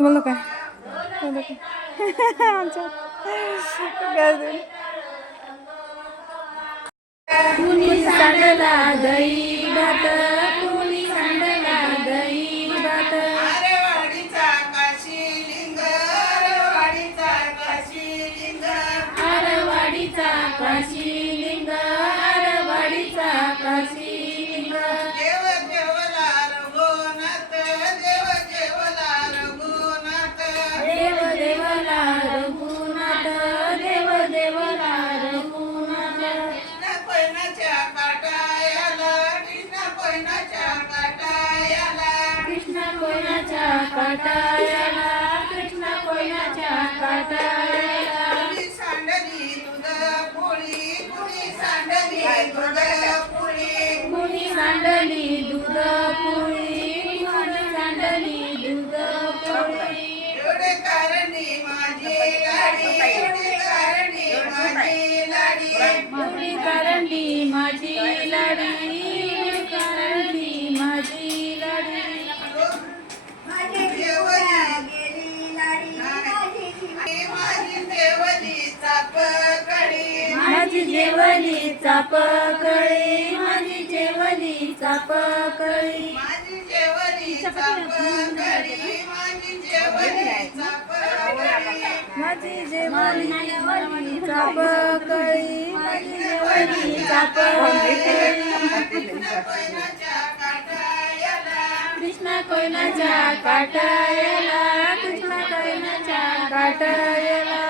बोलू काय बोलू काय आमच्या कुणी सांडला दही भात कुणी सांडला दही भात आरवाडीचा काशीलिंग आरवाडीचा काशीलिंग आरवाडीचा काशीलिंग आरवाडीचा काशीलिंग देव देवला रघुनाथ देव देवला रघुनाथ देव देवला रघुनाथ देव देवला रघुनाथ कृष्ण कोयनाच्या काटायाला कृष्ण कोयनाच्या काटायाला कृष्ण कोयनाच्या काटायाला कृष्ण कोयनाच्या काटायाला कुणी सांडली दूध पोळी कुणी सांडली दूध पोळी कुणी सांडली दूध पोळी कुणी सांडली दूध पोळी एवढे कारणी माझी लाडी एवढे कारणी माझी लाडी एवढी करंडी माझी लाडी एवढी करंडी माझी लाडी माझी देवली चापकडी माझी जेवली चापकळी माझी जेवली चापकळी माझी जेवली चापकडी माझी जेवली चापकडी माझी जेवली चापकळी माझी जेवली चापकळी कृष्ण कोयनाच्या काटायाला कृष्ण कोयनाच्या काटायाला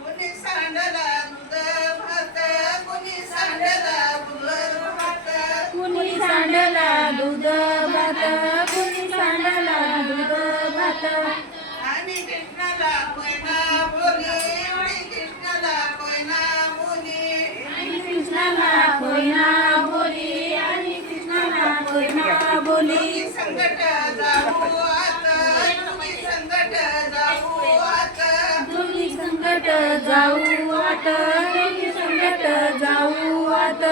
कुणी सांडला दूध भात कुणी सांडला दूध भात कुणी सांडला दूध भात कुणी सांडला दूध भात आणि कृष्णाला कोयना बोली एवढी कृष्णाला कोयना बोली कृष्णाला कोयना बोली आणि कृष्णाला कोयना बोली तुम्ही संकट जाऊ आता तुम्ही संकट जाऊ आता दोन्ही संकट जाऊ आत दोन्ही संकट जाऊ आत